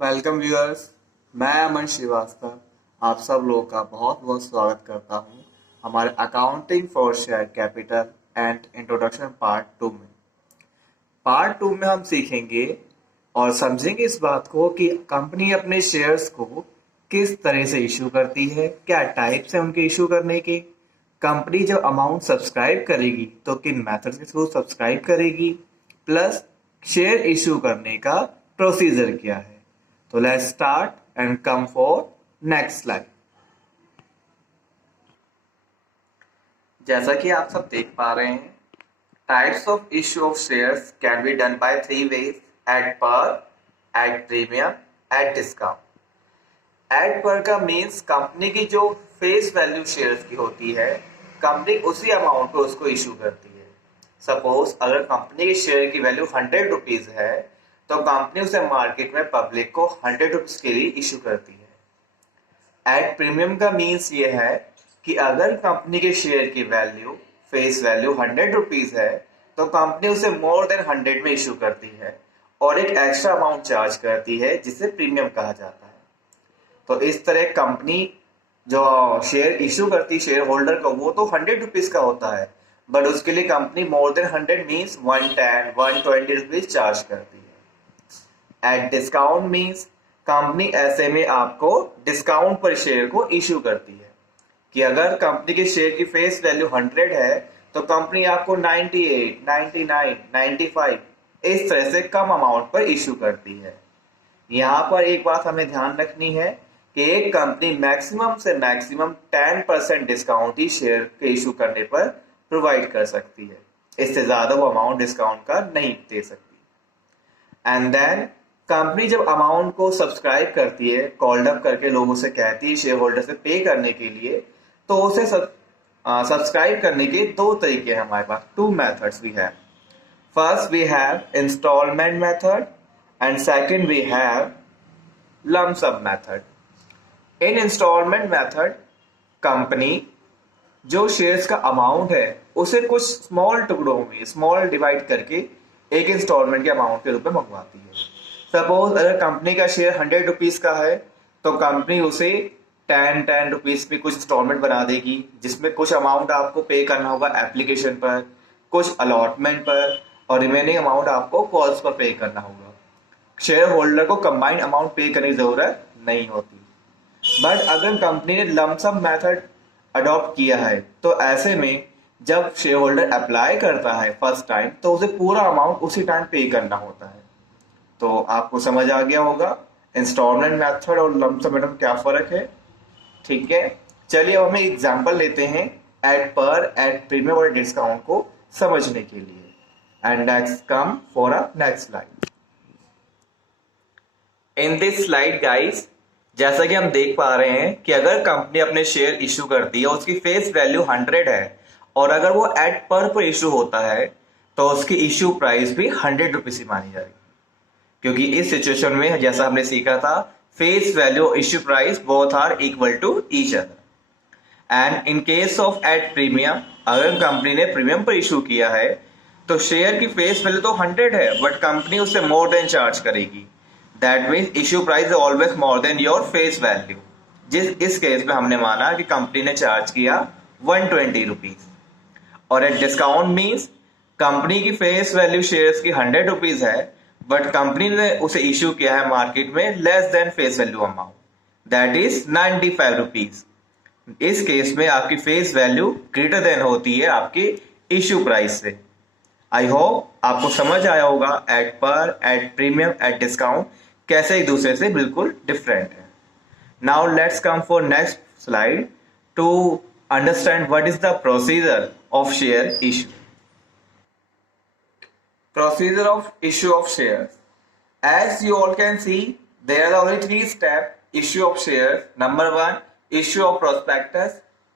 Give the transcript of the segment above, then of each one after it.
Welcome viewers. मैं अमन श्रीवास्तव आप सब लोगों का बहुत बहुत स्वागत करता हूं हमारे accounting for share capital and introduction part two में हम सीखेंगे और समझेंगे इस बात को कि कंपनी अपने शेयर्स को किस तरह से इशू करती है, क्या टाइप से उनके इशू करने के, कंपनी जब अमाउंट सब्सक्राइब करेगी तो किन मेथड्स के थ्रू सब्सक्राइब करेगी, प्लस शेयर इशू करने का प्रोसीजर क्या है। तो let's start and come for next slide. जैसा कि आप सब देख पा रहे हैं, types of issue of shares can be done by three ways: at par, at premium, at discount. At par का मीन्स कंपनी की जो फेस वैल्यू शेयर्स की होती है, कंपनी उसी अमाउंट को उसको इशू करती है। सपोज अगर कंपनी के शेयर की वैल्यू 100 रुपीज है तो कंपनी उसे मार्केट में पब्लिक को 100 रुपीज के लिए इशू करती है। एट प्रीमियम का मीन्स ये है कि अगर कंपनी के शेयर की वैल्यू फेस वैल्यू 100 रुपीज है तो कंपनी उसे मोर देन 100 में इशू करती है और एक एक्स्ट्रा अमाउंट चार्ज करती है जिसे प्रीमियम कहा जाता है। तो इस तरह कंपनी जो शेयर इशू करती है शेयर होल्डर को, वो तो 100 रुपीज का होता है, बट उसके लिए company more than 100 means 110 120 rupees charge करती है। एट डिस्काउंट मीन्स कंपनी ऐसे में आपको डिस्काउंट पर शेयर को इशू करती है कि अगर कंपनी के शेयर की फेस वैल्यू 100 है तो कंपनी आपको 98 99 95 इस तरह से कम अमाउंट पर इशू करती है। यहाँ पर एक बात हमें ध्यान रखनी है कि एक कंपनी मैक्सिमम से मैक्सिमम 10% डिस्काउंट ही शेयर के इशू करने पर प्रोवाइड कर सकती है। इससे ज्यादा वो अमाउंट डिस्काउंट का नहीं दे सकती। एंड देन कंपनी जब अमाउंट को सब्सक्राइब करती है, कॉल्ड अप करके लोगों से कहती है शेयर होल्डर से पे करने के लिए, तो उसे सब्सक्राइब करने के दो तरीके हैं हमारे पास, two methods we have. First we have instalment method and second we have lump sum method. In instalment method company जो शेयर्स का अमाउंट है उसे कुछ स्मॉल टुकड़ों में स्मॉल डिवाइड करके एक इंस्टॉलमेंट के अमाउंट के रूप में मंगवाती है। सपोज अगर कंपनी का शेयर 100 रुपीज का है तो कंपनी उसे 10 रुपीज पे कुछ इंस्टॉलमेंट बना देगी, जिसमें कुछ अमाउंट आपको पे करना होगा एप्लीकेशन पर, कुछ अलॉटमेंट पर और रिमेनिंग अमाउंट आपको कॉल्स पर पे करना होगा। शेयर होल्डर को कंबाइंड अमाउंट पे करने की जरूरत नहीं होती। बट अगर कंपनी ने लम्प सम मेथड अडॉप्ट किया है तो ऐसे में जब शेयर होल्डर अप्लाई करता है फर्स्ट टाइम तो उसे पूरा अमाउंट उसी टाइम पे करना होता है। तो आपको समझ आ गया होगा इंस्टॉलमेंट मेथड और लम्प सम मेथड में क्या फर्क है। ठीक है, चलिए अब हम एग्जांपल लेते हैं एट पर, एट प्रीमियम और डिस्काउंट को समझने के लिए। And next come for a next slide. In this slide guys, जैसा कि हम देख पा रहे हैं कि अगर कंपनी अपने शेयर इशू करती है, उसकी फेस वैल्यू 100 है और अगर वो एट पर इशू होता है तो उसकी इशू प्राइस भी 100 रुपीज ही मानी जाएगी, क्योंकि इस सिचुएशन में जैसा हमने सीखा था face value issue price both are equal to each other. And in case of at premium, अगर कंपनी ने प्रीमियम पर इशू किया है तो शेयर की फेस वैल्यू तो 100 है बट कंपनी उससे मोर देन चार्ज करेगी। That means issue price is always more than your face value. इस केस में हमने माना कि कंपनी ने चार्ज किया 120 रुपीज। और एट डिस्काउंट मीन्स कंपनी की फेस वैल्यू शेयर्स की 100 रुपीज है बट कंपनी ने उसे इश्यू किया है मार्केट में less than face value amount, that is 95 rupees. इस केस में आपकी फेस वैल्यू ग्रेटर देन होती है आपकी इश्यू प्राइस से। आई होप आपको समझ आया होगा eight par, at premium, at discount कैसे एक दूसरे से बिल्कुल डिफरेंट है। Now let's come for next slide to understand what is the procedure of share issue. Procedure of issue of shares. As you all can see, there are only three steps: issue of shares. Number one, issue of prospectus.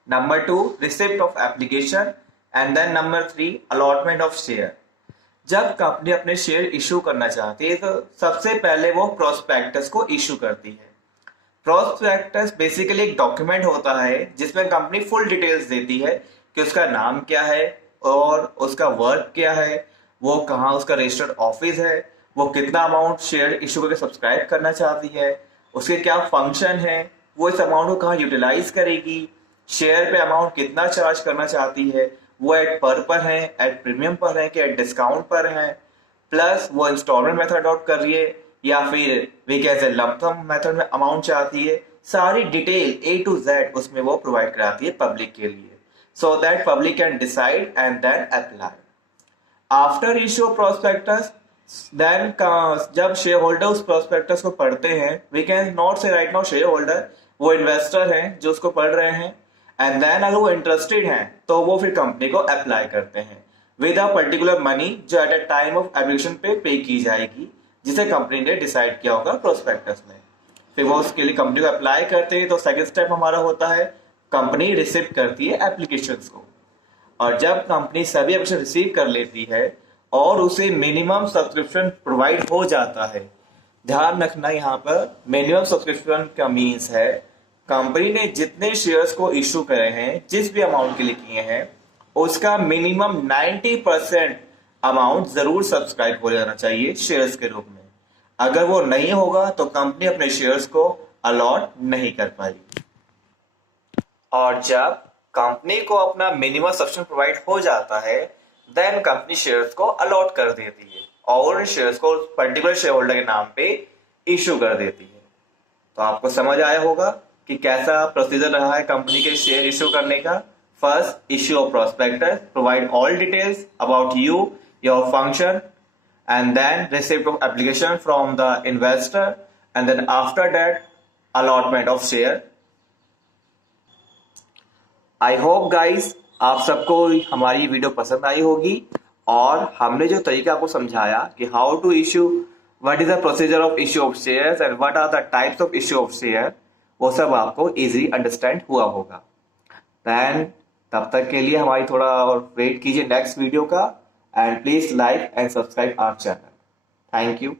Number two, receipt of application. And then number three, allotment of share. जब company अपने share issue करना चाहती है तो सबसे पहले वो prospectus को इशू करती है। प्रोस्पेक्टस बेसिकली एक डॉक्यूमेंट होता है जिसमें कंपनी फुल डिटेल्स देती है कि उसका नाम क्या है और उसका वर्क क्या है, वो कहाँ उसका रजिस्टर्ड ऑफिस है, वो कितना अमाउंट शेयर इशू करके सब्सक्राइब करना चाहती है, उसके क्या फंक्शन है, वो इस अमाउंट को कहाँ यूटिलाइज करेगी, शेयर पे अमाउंट कितना चार्ज करना चाहती है, वो एट पर है, एट प्रीमियम पर है कि एट डिस्काउंट पर है, प्लस वो इंस्टॉलमेंट मेथड अडॉप्ट कर रही है या फिर वी कैसे लंप सम मेथड में अमाउंट चाहती है, सारी डिटेल A to Z उसमें वो प्रोवाइड कराती है पब्लिक के लिए, so that public can decide and then apply. After issue prospectus then जब शेयर होल्डर उस प्रोस्पेक्टस को पढ़ते हैं, we can not say right now share holder, वो इन्वेस्टर हैं जो उसको पढ़ रहे हैं, एंड देन अगर वो इंटरेस्टेड हैं तो वो फिर कंपनी को अप्लाई करते हैं विद अ पर्टिकुलर मनी जो at a time of application पे की जाएगी, जिसे कंपनी ने डिसाइड किया होगा प्रोस्पेक्टस में। फिर वो उसके लिए कंपनी को अप्लाई करते हैं, तो सेकंड स्टेप हमारा होता है कंपनी रिसीव करती है एप्लीकेशंस को, और जब कंपनी सभी एप्लीकेशन रिसीव कर लेती है और उसे मिनिमम सब्सक्रिप्शन प्रोवाइड हो जाता है, ध्यान रखना यहाँ पर मिनिमम सब्सक्रिप्शन का मीन्स है कंपनी ने जितने शेयर्स को इशू करे हैं, जिस भी अमाउंट के लिए किए हैं, उसका मिनिमम 90% अमाउंट जरूर सब्सक्राइब हो जाना चाहिए शेयर्स के रूप में। अगर वो नहीं होगा तो कंपनी अपने शेयर्स को अलॉट नहीं कर पाएगी। और जब कंपनी को अपना मिनिमम सब्सक्रिप्शन प्रोवाइड हो जाता है, देन कंपनी शेयर्स को अलॉट कर देती है और उन शेयर्स को पर्टिकुलर शेयर होल्डर के नाम पे इशू कर देती है। तो आपको समझ आया होगा कि कैसा प्रोसीजर रहा है कंपनी के शेयर इशू करने का। First, issue of prospectus, provide all details about you, your function, and then receipt of application from the investor, and then after that allotment of share. I hope guys आप सबको हमारी video पसंद आई होगी और हमने जो तरीका आपको समझाया कि how to issue, what is the procedure of issue of shares and what are the types of issue of share, वो सब आपको इजीली अंडरस्टैंड हुआ होगा। देन तब तक के लिए हमारी थोड़ा और वेट कीजिए नेक्स्ट वीडियो का, and please like and subscribe our channel. Thank you.